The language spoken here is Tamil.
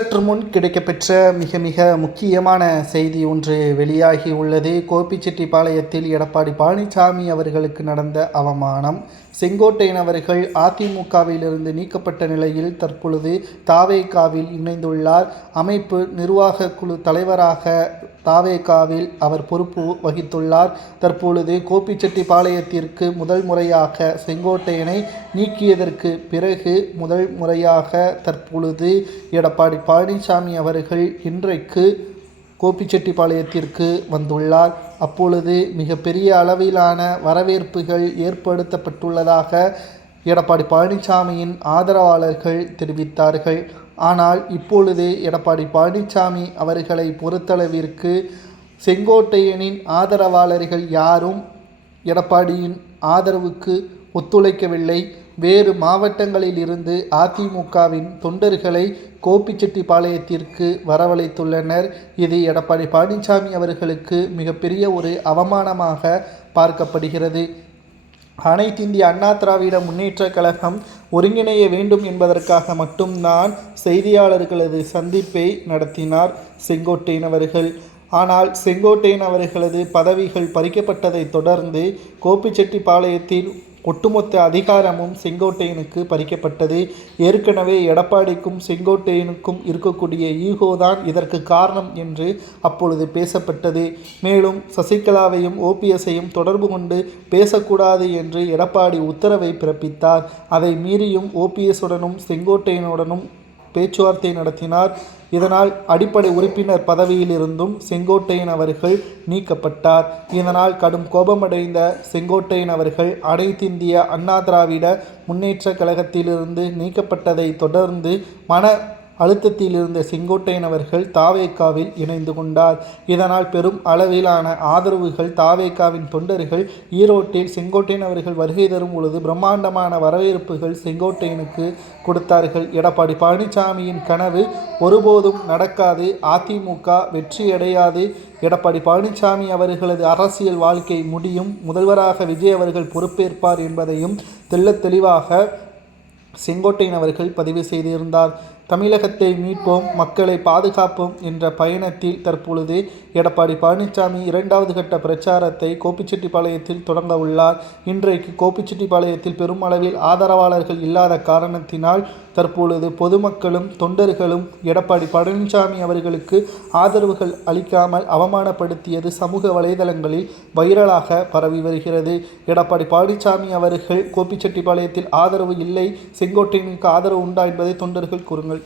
சற்று முன் கிடைக்கப்பெற்ற மிக முக்கியமான செய்தி ஒன்று வெளியாகி உள்ளது. கோபிச்செட்டிப்பாளையத்தில் எடப்பாடி பழனிசாமி அவர்களுக்கு நடந்த அவமானம். செங்கோட்டையன் அவர்கள் அதிமுகவிலிருந்து நீக்கப்பட்ட நிலையில் தற்பொழுது தாவேகாவில் இணைந்துள்ளார். அமைப்பு நிர்வாக குழு தலைவராக தாவேகாவில் அவர் பொறுப்பு வகித்துள்ளார். தற்பொழுது கோபிச்செட்டிப்பாளையத்திற்கு முதல் முறையாக செங்கோட்டையனை நீக்கியதற்கு பிறகு முதல் முறையாக தற்பொழுது எடப்பாடி பழனிசாமி அவர்கள் இன்றைக்கு கோபிச்செட்டிப்பாளையத்திற்கு வந்துள்ளார். அப்பொழுது மிகப்பெரிய அளவிலான வரவேற்புகள் ஏற்படுத்தப்பட்டுள்ளதாக எடப்பாடி பழனிசாமியின் ஆதரவாளர்கள் தெரிவித்தார்கள். ஆனால் இப்பொழுது எடப்பாடி பழனிசாமி அவர்களை பொறுத்தளவிற்கு செங்கோட்டையனின் ஆதரவாளர்கள் யாரும் எடப்பாடியின் ஆதரவுக்கு ஒத்துழைக்கவில்லை. வேறு மாவட்டங்களில் இருந்து அதிமுகவின் தொண்டர்களை கோபிச்செட்டிப்பாளையத்திற்கு வரவழைத்துள்ளனர். இது எடப்பாடி பழனிசாமி அவர்களுக்கு மிகப்பெரிய ஒரு அவமானமாக பார்க்கப்படுகிறது. அனைத்திந்திய அண்ணா திராவிட முன்னேற்ற கழகம் ஒருங்கிணைய வேண்டும் என்பதற்காக மட்டும்தான் செய்தியாளர்களது சந்திப்பை நடத்தினார் செங்கோட்டையன் அவர்கள். ஆனால் செங்கோட்டையன் அவர்களது பதவிகள் பறிக்கப்பட்டதை தொடர்ந்து கோபிச்செட்டிப்பாளையத்தில் ஒட்டுமொத்த அதிகாரமும் செங்கோட்டையனுக்கு பறிக்கப்பட்டது. ஏற்கனவே எடப்பாடிக்கும் செங்கோட்டையனுக்கும் இருக்கக்கூடிய ஈகோதான் இதற்கு காரணம் என்று அப்பொழுது பேசப்பட்டது. மேலும் சசிகலாவையும் ஓபிஎஸ்ஸையும் தொடர்பு கொண்டு பேசக்கூடாது என்று எடப்பாடி உத்தரவை பிறப்பித்தார். அதை மீறியும் ஓபிஎஸ்ஸுடனும் செங்கோட்டையனுடனும் பேச்சுவார்த்தை நடத்தினார். இதனால் அடிப்படை உறுப்பினர் பதவியிலிருந்தும் செங்கோட்டையன் அவர்கள் நீக்கப்பட்டார். இதனால் கடும் கோபமடைந்த செங்கோட்டையன் அவர்கள் அனைத்திந்திய அண்ணா திராவிட முன்னேற்ற கழகத்திலிருந்து நீக்கப்பட்டதை தொடர்ந்து மன அழுத்தத்தில் இருந்த செங்கோட்டையன் அவர்கள் தாவேகாவில் இணைந்து கொண்டார். இதனால் பெரும் அளவிலான ஆதரவுகள் தாவேகாவின் தொண்டர்கள் ஈரோட்டில் செங்கோட்டையன் அவர்கள் வருகை தரும் பொழுது பிரம்மாண்டமான வரவேற்புகள் செங்கோட்டையனுக்கு கொடுத்தார்கள். எடப்பாடி பழனிசாமியின் கனவு ஒருபோதும் நடக்காது, அதிமுக வெற்றியடையாது, எடப்பாடி பழனிசாமி அவர்களது அரசியல் வாழ்க்கை முடியும், முதல்வராக விஜய் அவர்கள் பொறுப்பேற்பார் என்பதையும் தெள்ளத் தெளிவாக செங்கோட்டையன் அவர்கள் பதிவு செய்திருந்தார். தமிழகத்தை மீட்போம், மக்களை பாதுகாப்போம் என்ற பயணத்தில் தற்பொழுது எடப்பாடி பழனிசாமி இரண்டாவது கட்ட பிரச்சாரத்தை கோபிச்செட்டிப்பாளையத்தில் தொடங்க உள்ளார். இன்றைக்கு கோபிச்செட்டிப்பாளையத்தில் பெரும் அளவில் ஆதரவாளர்கள் இல்லாத காரணத்தினால் தற்பொழுது பொதுமக்களும் தொண்டர்களும் எடப்பாடி பழனிசாமி அவர்களுக்கு ஆதரவுகள் அளிக்காமல் அவமானப்படுத்தியது சமூக வலைதளங்களில் வைரலாக பரவி வருகிறது. எடப்பாடி பழனிசாமி அவர்கள் கோபிச்செட்டிப்பாளையத்தில் ஆதரவு இல்லை, செங்கோட்டையனுக்கு ஆதரவு உண்டா என்பதை தொண்டர்கள் கூறுங்கள்.